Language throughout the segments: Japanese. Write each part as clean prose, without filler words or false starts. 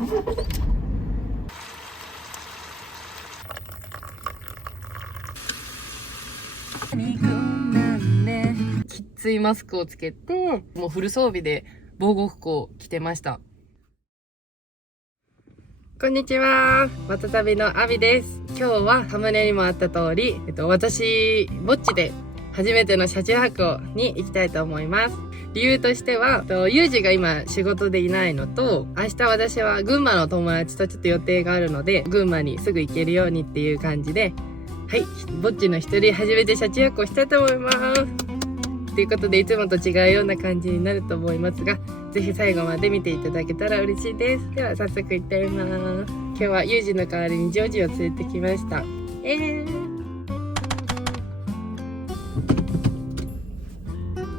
きついマスクをつけて、もうフル装備で防護服を着てました。こんにちは、またたびのアビです。今日はサムネにもあった通り、私ぼっちで初めての車中泊に行きたいと思います。理由としては、ユージが今仕事でいないのと、明日私は群馬の友達とちょっと予定があるので、群馬にすぐ行けるようにっていう感じで、はい、ぼっちの一人初めて車中泊をしたいと思います。ということで、いつもと違うような感じになると思いますが、ぜひ最後まで見ていただけたら嬉しいです。では早速行ってみます。今日はユージの代わりにジョージを連れてきました。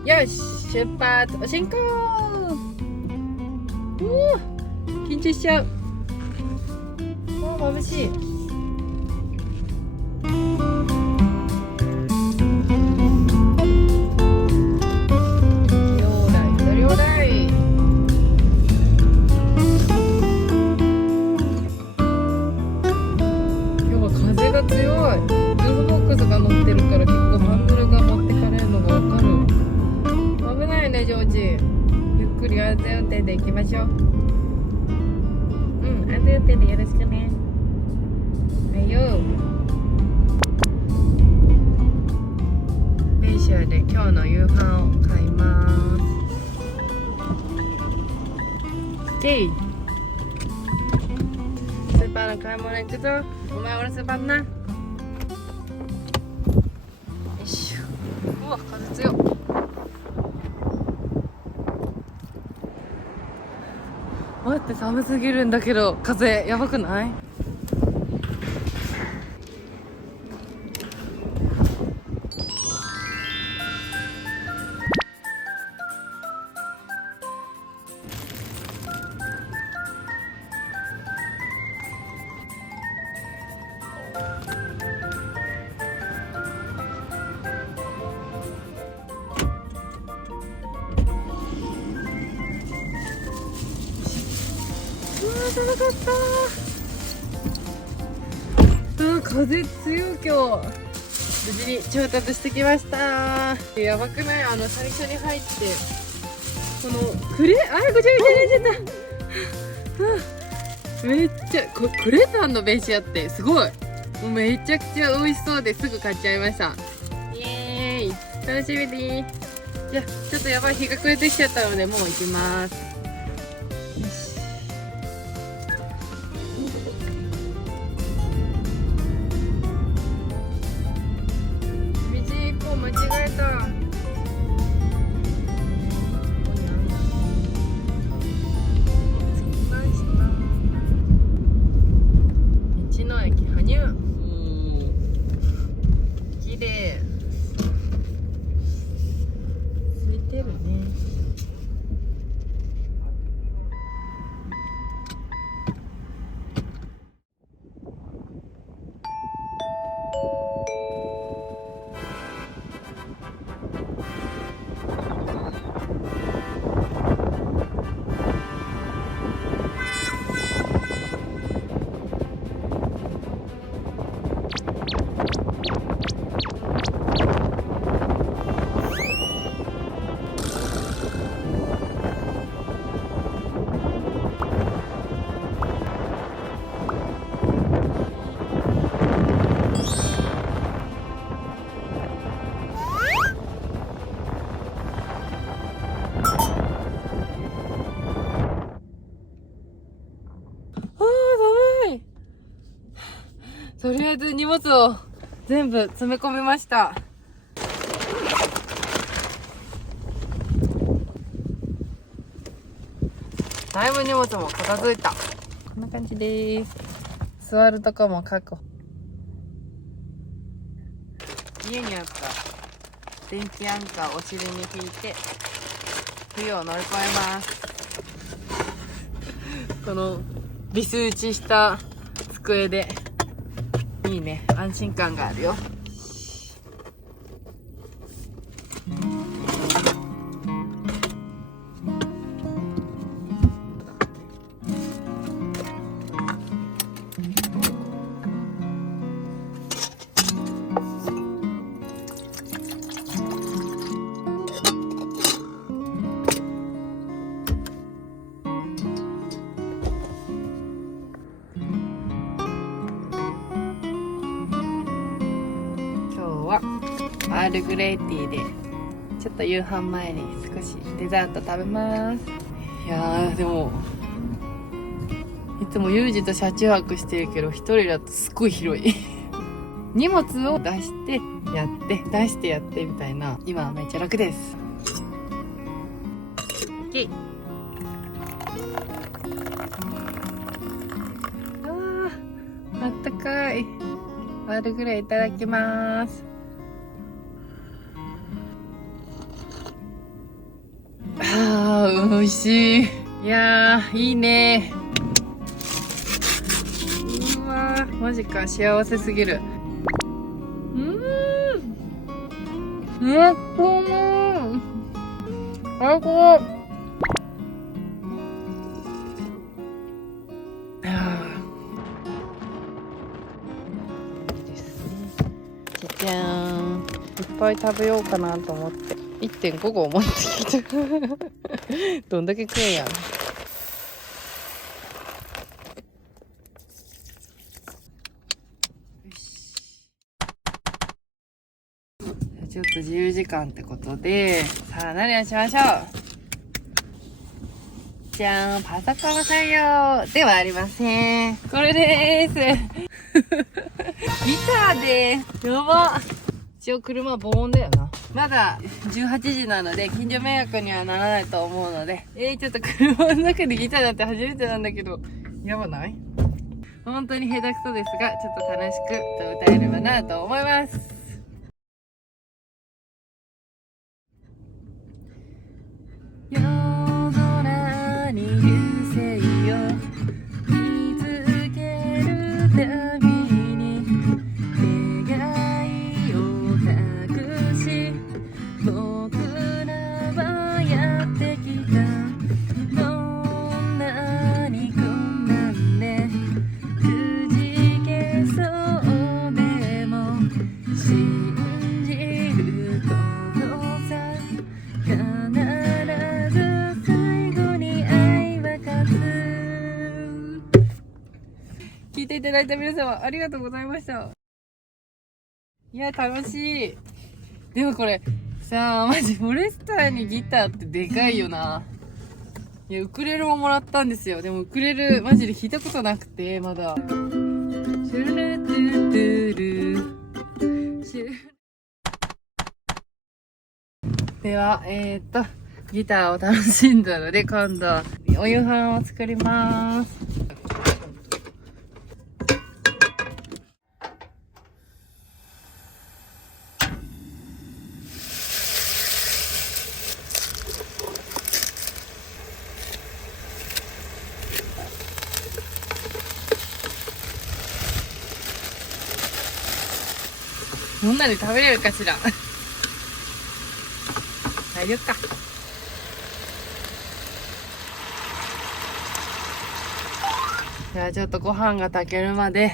よし、出発おしんこー。緊張しちゃう。眩しい。安全運転で行きましょう。安全運転でよろしくね。はいよ。ベイシアで今日の夕飯を買います。OK。スーパーの買い物行くぞ。お前お留守番な。よいしょ。うわ、風強っ。待って、寒すぎるんだけど風やばくない？寒かった。風強い。今日無事に調達してきました。やばくない？最初に入ってこのごちゃごちゃめっちゃクレパンのベーシアってすごい。もうめちゃくちゃ美味しそうですぐ買っちゃいました。イエーイ、楽しみに。じゃあちょっとやばい、日が暮れてきちゃったのでもう行きます。よし。間違えた。道の駅羽生。綺麗。空いてるね。とりあえず荷物を全部詰め込みました。だいぶ荷物も片付いた。こんな感じです。座るとこも確保。家にあった電気アンカーをお尻に引いて冬を乗り越えます。このビス打ちした机でいいね、安心感があるよ。アールグレイティーでちょっと夕飯前に少しデザート食べます。いやーでもいつもユージと車中泊してるけど一人だとすっごい広い荷物を出してやって出してやってみたいな、今はめっちゃ楽です。OK。あったかいアールグレイいただきます。美味しい。いやーいいね。うわーマジか、幸せすぎる。最高。じゃーん、いっぱい食べようかなと思って 1.5 合持ってきたどんだけ食えやん。ちょっと自由時間ってことで、さあ何をしましょう。じゃーん、パソコン作業ではありません。これでーすギターでやば。一応車防音だよな。まだ18時なので近所迷惑にはならないと思うので、ちょっと車の中でギターなんて初めてなんだけど、やばない？本当に下手くそですが、ちょっと楽しく歌えればなと思います。夜空に流星を見つけるたびに願いを託し、僕らはやってきた。どんなに困難でくじけそうでも信じることさ。必ず最後に愛は勝つ。聞いていただいた皆様ありがとうございました。いや楽しい。でもこれさあマジフォレスターにギターってでかいよな。いやウクレレももらったんですよ。でもウクレレマジで弾いたことなくて、まだ。シュルトゥトゥルシュではギターを楽しんだので、今度はお夕飯を作ります。こんなに食べれるかしら大丈夫か。じゃあちょっとご飯が炊けるまで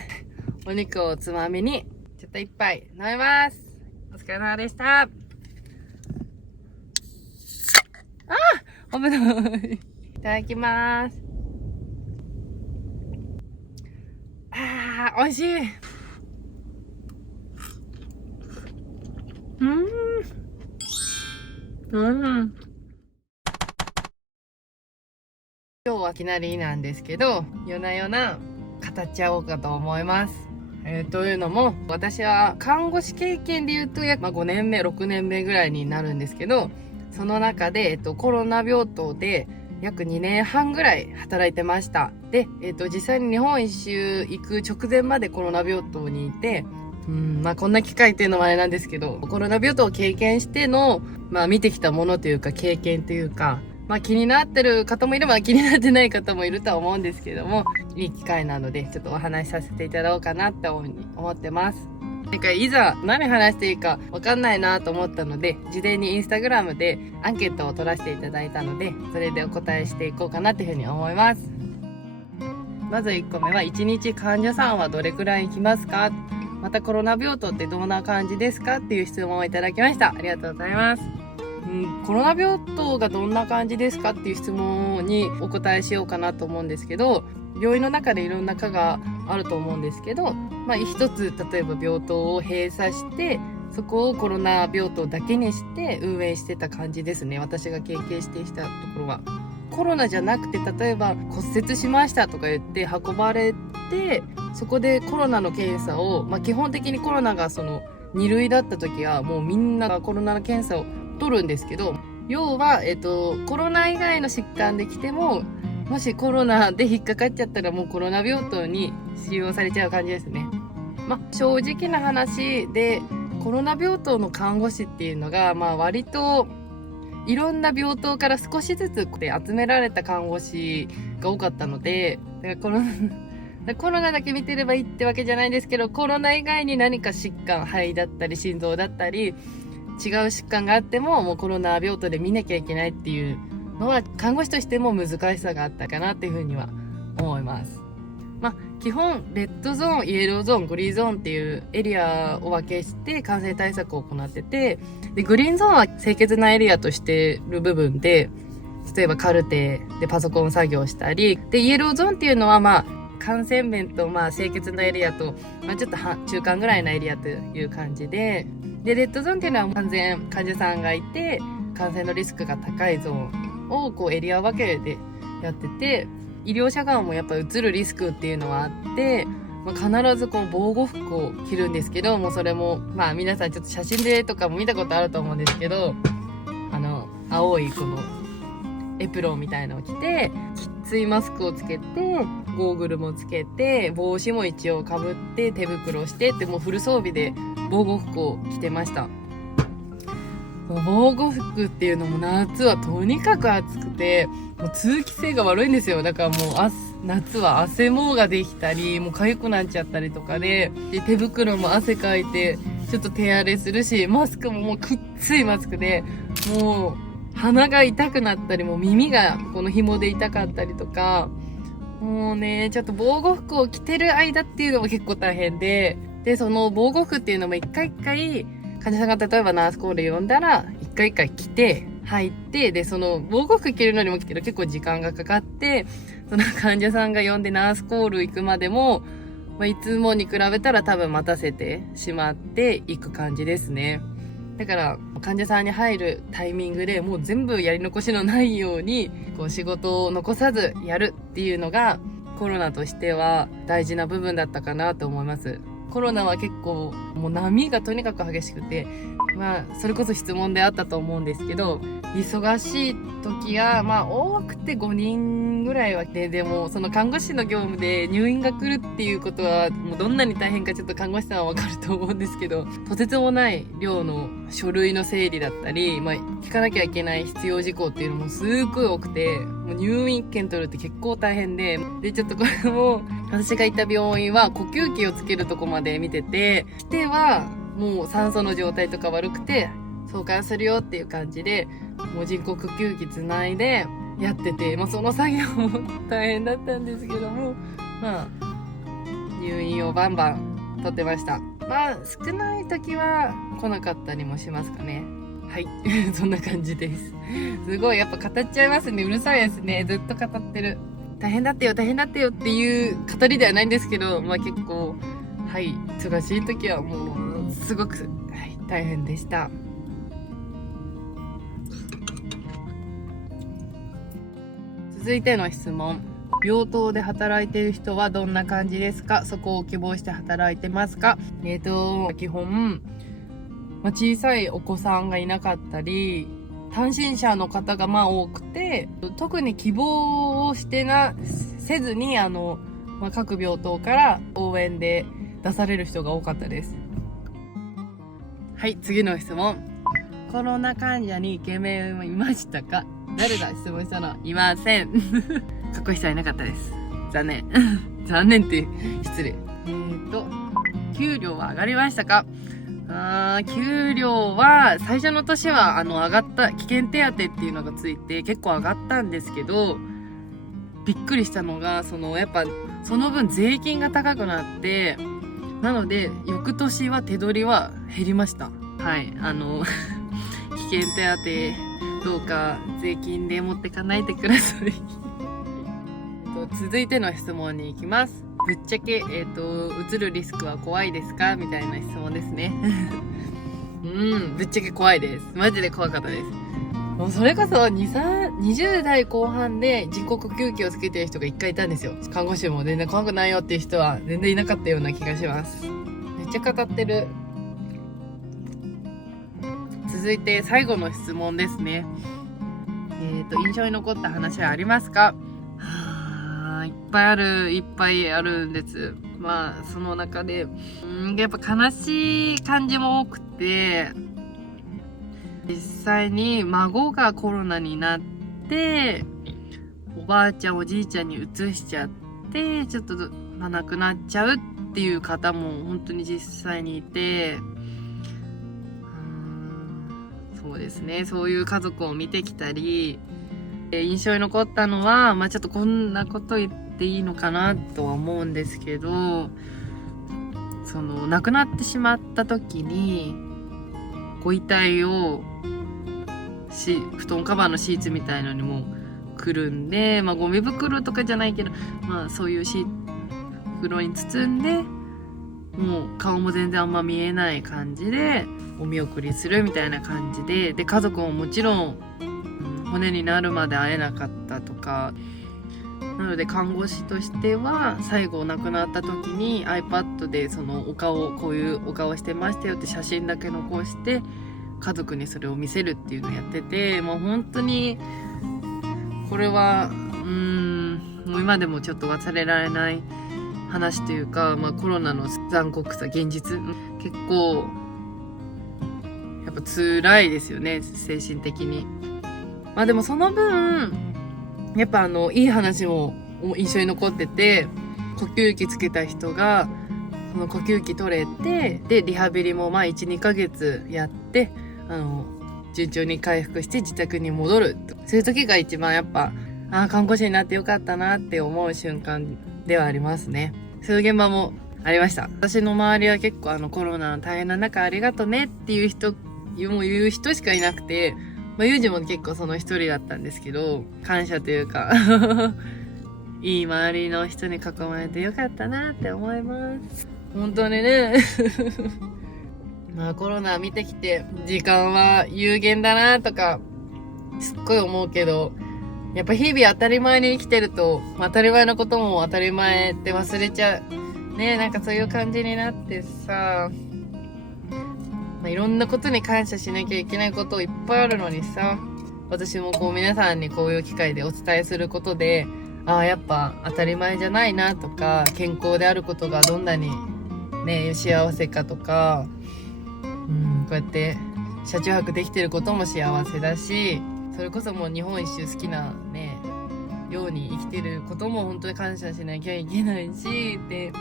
お肉をつまみにちょっと一杯飲みます。お疲れ様でした。危ない。いただきます。美味しい。今日はいきなりなんですけど、夜な夜な語っちゃおうかと思います。というのも、私は看護師経験で言うと約5年目、6年目ぐらいになるんですけど、その中で、コロナ病棟で約2年半ぐらい働いてました。で、実際に日本一周行く直前までコロナ病棟にいて、こんな機会っていうのもあれなんですけど、コロナ病棟を経験しての、見てきたものというか経験というか、気になってる方もいれば気になってない方もいるとは思うんですけども、いい機会なのでちょっとお話しさせていただこうかなって思ってます。いざ何話していいかわかんないなと思ったので、事前にインスタグラムでアンケートを取らせていただいたので、それでお答えしていこうかなっていうふうに思います。まず1個目は、1日患者さんはどれくらい来ますか？またコロナ病棟ってどんな感じですかっていう質問をいただきました。ありがとうございます。コロナ病棟がどんな感じですかっていう質問にお答えしようかなと思うんですけど、病院の中でいろんな科があると思うんですけど、一つ例えば病棟を閉鎖して、そこをコロナ病棟だけにして運営してた感じですね。私が経験してきたところは。コロナじゃなくて、例えば骨折しましたとか言って運ばれて、そこでコロナの検査を、基本的にコロナがその2類だった時はもうみんながコロナの検査を取るんですけど、要は、コロナ以外の疾患で来ても、もしコロナで引っかかっちゃったらもうコロナ病棟に使用されちゃう感じですね。正直な話で、コロナ病棟の看護師っていうのが、割といろんな病棟から少しずつ集められた看護師が多かったので、だからコロナだけ見てればいいってわけじゃないんですけど、コロナ以外に何か疾患、肺だったり心臓だったり違う疾患があっても、もうコロナ病棟で見なきゃいけないっていうのは看護師としても難しさがあったかなっていうふうには思います。基本レッドゾーン、イエローゾーン、グリーンゾーンっていうエリアを分けして感染対策を行ってて、でグリーンゾーンは清潔なエリアとしてる部分で、例えばカルテでパソコン作業したり、でイエローゾーンっていうのは感染面と清潔なエリアと、ちょっと中間ぐらいなエリアという感じで、レッドゾーンっていうのは完全患者さんがいて感染のリスクが高いゾーンをエリア分けでやってて、医療者側もやっぱうつるリスクっていうのはあって、必ず防護服を着るんですけど、もうそれも皆さんちょっと写真でとかも見たことあると思うんですけど、青いこのエプロンみたいなのを着て、きついマスクをつけて、ゴーグルもつけて、帽子も一応かぶって、手袋をしてって、もうフル装備で防護服を着てました。防護服っていうのも夏はとにかく暑くて、もう通気性が悪いんですよ。だからもう夏は汗もができたり、もう痒くなっちゃったりとかで、手袋も汗かいてちょっと手荒れするし、マスクももうくっついマスクで、もう鼻が痛くなったり、もう耳がこの紐で痛かったりとか、もうね、ちょっと防護服を着てる間っていうのも結構大変で、その防護服っていうのも一回一回患者さんが例えばナースコール呼んだら一回一回着て入って、でその防護服着るのにも結構時間がかかって、その患者さんが呼んでナースコール行くまでも、いつもに比べたら多分待たせてしまっていく感じですね。だから患者さんに入るタイミングでもう全部やり残しのないように仕事を残さずやるっていうのがコロナとしては大事な部分だったかなと思います。コロナは結構もう波がとにかく激しくて、それこそ質問であったと思うんですけど、忙しい時は多くて5人ぐらいはでもその看護師の業務で入院が来るっていうことはもうどんなに大変かちょっと看護師さんはわかると思うんですけど、とてつもない量の書類の整理だったり、聞かなきゃいけない必要事項っていうのもすっごい多くて、もう入院券取るって結構大変で、ちょっとこれも私が行った病院は呼吸器をつけるとこまで見てて、来てはもう酸素の状態とか悪くて送還するよっていう感じで、もう人工呼吸器つないでやってて、その作業も大変だったんですけども、入院をバンバン取ってました。少ない時は来なかったりもしますかね。はいそんな感じです。すごいやっぱ語っちゃいますね。うるさいですね。ずっと語ってる。大変だってよ大変だってよっていう語りではないんですけど、結構忙しい時はもうすごく、大変でした。続いての質問。病棟で働いている人はどんな感じですか？そこを希望して働いてますか？基本、小さいお子さんがいなかったり、単身者の方が多くて、特に希望をせずに各病棟から応援で出される人が多かったです。はい、次の質問。コロナ患者にイケメンはいましたか？誰が質問したの？いませんかっこいい人はいなかったです。残念残念って失礼。給料は上がりましたか？給料は最初の年は上がった、危険手当っていうのがついて結構上がったんですけど、びっくりしたのがやっぱその分税金が高くなって、なので翌年は手取りは減りました。危険手当どうか税金で持ってかないでください続いての質問に行きます。ぶっちゃけ、うつるリスクは怖いですかみたいな質問ですねぶっちゃけ怖いです。マジで怖かったです。もうそれこそ20代後半で人工呼吸器をつけてる人が1回いたんですよ。看護師も全然怖くないよっていう人は全然いなかったような気がします。めっちゃ語ってる。続いて最後の質問ですね。印象に残った話はありますか？いっぱいあるんです。まあその中でやっぱ悲しい感じも多くて、実際に孫がコロナになっておばあちゃんおじいちゃんに移しちゃってちょっと、亡くなっちゃうっていう方も本当に実際にいて、そうですね、そういう家族を見てきたり、印象に残ったのは、ちょっとこんなこと言っていいのかなとは思うんですけど、亡くなってしまった時にご遺体を布団カバーのシーツみたいのにもくるんで、ゴミ袋とかじゃないけど、そういう袋に包んで、もう顔も全然あんま見えない感じでお見送りするみたいな感じで、家族ももちろん骨になるまで会えなかったとか、なので看護師としては最後亡くなった時に iPad でそのお顔、こういうお顔してましたよって写真だけ残して家族にそれを見せるっていうのをやってて、もう本当にこれはもう今でもちょっと忘れられない話というか、コロナの残酷さ、現実結構やっぱ辛いですよね、精神的に。でもその分やっぱいい話も印象に残ってて、呼吸器つけた人がその呼吸器取れて、でリハビリも1-2ヶ月やって順調に回復して自宅に戻る、そういう時が一番やっぱ看護師になってよかったなって思う瞬間ではありますね。そういう現場もありました。私の周りは結構コロナの大変な中ありがとねっていう人も言う人しかいなくて、ユージも結構その一人だったんですけど、感謝というかいい周りの人に囲まれてよかったなって思います。本当にねコロナ見てきて時間は有限だなとかすっごい思うけど、やっぱ日々当たり前に生きてると当たり前のことも当たり前って忘れちゃうね。なんかそういう感じになってさ、いろんなことに感謝しなきゃいけないこといっぱいあるのにさ、私も皆さんにこういう機会でお伝えすることで、やっぱ当たり前じゃないなとか、健康であることがどんなにね幸せかとか、こうやって車中泊できてることも幸せだし、それこそもう日本一周好きなねように生きてることも本当に感謝しなきゃいけないしって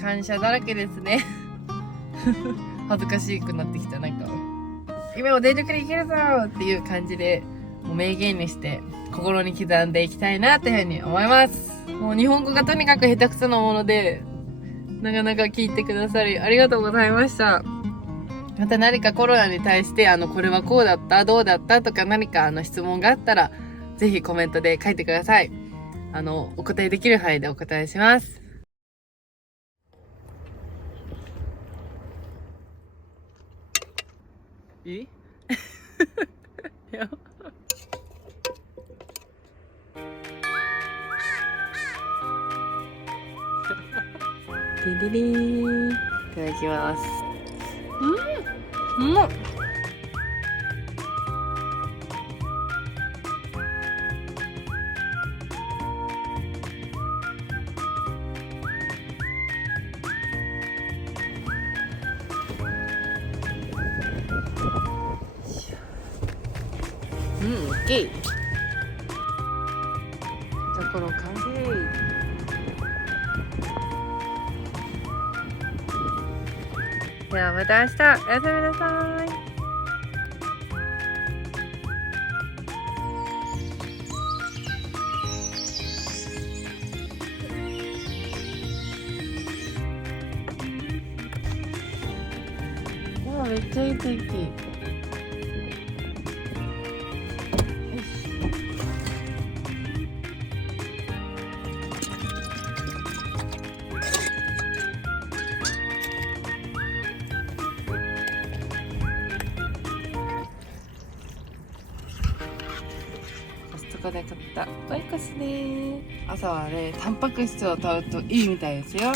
感謝だらけですね恥ずかしくなってきた。なんか今も全力でいけるぞっていう感じでもう名言にして心に刻んでいきたいなっていうふうに思います。もう日本語がとにかく下手くそなもので、なかなか聞いてくださりありがとうございました。また何かコロナに対してこれはこうだったどうだったとか何か質問があったらぜひコメントで書いてください。お答えできる範囲でお答えします。いやリリリーン、いただきます。うまっ。オッケー。じゃあこの完成。ではまた明日、おやすみなさい。めっちゃいい天気。そこで買ったオイコスです。朝はね、タンパク質を取るといいみたいですよ。